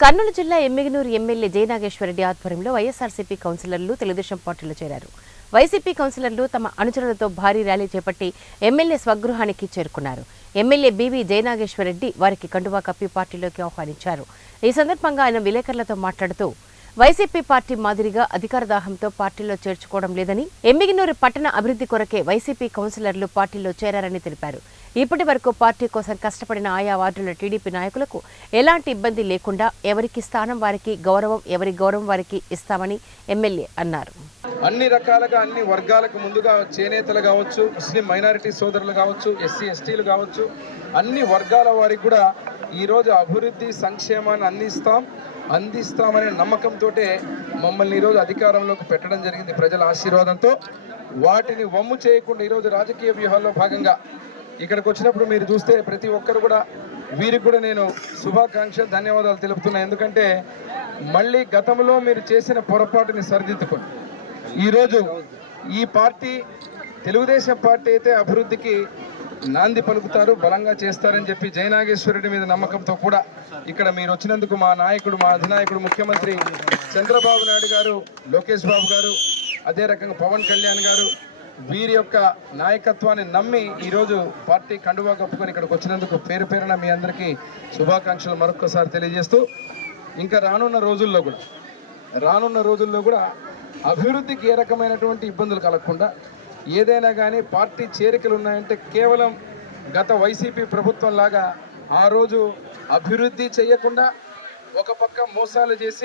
కర్నూలు జిల్లా ఎమ్మిగనూరు ఎమ్మెల్యే జయనాగేశ్వరరెడ్డి ఆధ్వర్యంలో వైఎస్ఆర్సీపీ కౌన్సిలర్లు తెలుగుదేశం పార్టీలో చేరారు. వైసీపీ కౌన్సిలర్లు తమ అనుచరులతో భారీ ర్యాలీ చేపట్టి ఎమ్మెల్యే స్వగృహానికి చేరుకున్నారు. ఎమ్మెల్యే బీవీ జయనాగేశ్వరరెడ్డి వారికి కండువా కప్పి పార్టీలోకి ఆహ్వానించారు. ఈ సందర్భంగా ఆయన విలేకరులతో మాట్లాడుతూ వైసీపీ పార్టీ మాదిరిగా అధికార దాహంతో పార్టీలో చేర్చుకోవడం లేదని ఎమ్మిగినూరు పట్టణ అభివృద్ధి కొరకే వైసీపీ కౌన్సిలర్లు పార్టీలో చేరారని తెలిపారు. ఇప్పటి వరకు పార్టీ కోసం కష్టపడిన ఆయా వార్డుల టీడీపీ నాయకులకు ఎలాంటి ఇబ్బంది లేకుండా ఎవరికి స్థానం వారికి గౌరవం ఎవరి గౌరవం వారికి ఇస్తామని ఎమ్మెల్యే అన్నారు. అన్ని రకాలుగా అన్ని వర్గాలకు ముందుగా చేనేతలు కావచ్చు ముస్లిం మైనారిటీ సోదరులు కావచ్చు ఎస్సీ ఎస్టీలు కావచ్చు అన్ని వర్గాల వారికి కూడా ఈరోజు అభివృద్ధి సంక్షేమాన్ని అందిస్తాం అందిస్తామనే నమ్మకంతో మమ్మల్ని ఈరోజు అధికారంలోకి పెట్టడం జరిగింది ప్రజల ఆశీర్వాదంతో. వాటిని వమ్ము చేయకుండా ఈరోజు రాజకీయ వ్యూహాల్లో భాగంగా ఇక్కడికి వచ్చినప్పుడు మీరు చూస్తే ప్రతి ఒక్కరు కూడా వీరికి కూడా నేను శుభాకాంక్ష ధన్యవాదాలు తెలుపుతున్నా. ఎందుకంటే మళ్ళీ గతంలో మీరు చేసిన పొరపాటుని సరిదిద్దుకోండి. ఈరోజు ఈ పార్టీ తెలుగుదేశం పార్టీ అయితే అభివృద్ధికి నాంది పలుకుతారు బలంగా చేస్తారని చెప్పి జయనాగేశ్వరుడి మీద నమ్మకంతో కూడా ఇక్కడ మీరు వచ్చినందుకు మా నాయకుడు మా అధినాయకుడు ముఖ్యమంత్రి చంద్రబాబు నాయుడు గారు లోకేష్ బాబు గారు అదే రకంగా పవన్ కళ్యాణ్ గారు వీరి యొక్క నాయకత్వాన్ని నమ్మి ఈరోజు పార్టీ కండువా కప్పుకొని ఇక్కడికి వచ్చినందుకు పేరు పేరున మీ అందరికీ శుభాకాంక్షలు మరొకసారి తెలియజేస్తూ ఇంకా రానున్న రోజుల్లో కూడా రానున్న రోజుల్లో కూడా అభివృద్ధికి ఏ రకమైనటువంటి ఇబ్బందులు కలగకుండా ఏదైనా కానీ పార్టీ చేరికలు ఉన్నాయంటే కేవలం గత వైసీపీ ప్రభుత్వం లాగా ఆ రోజు అభివృద్ధి చేయకుండా ఒక పక్క మోసాలు చేసి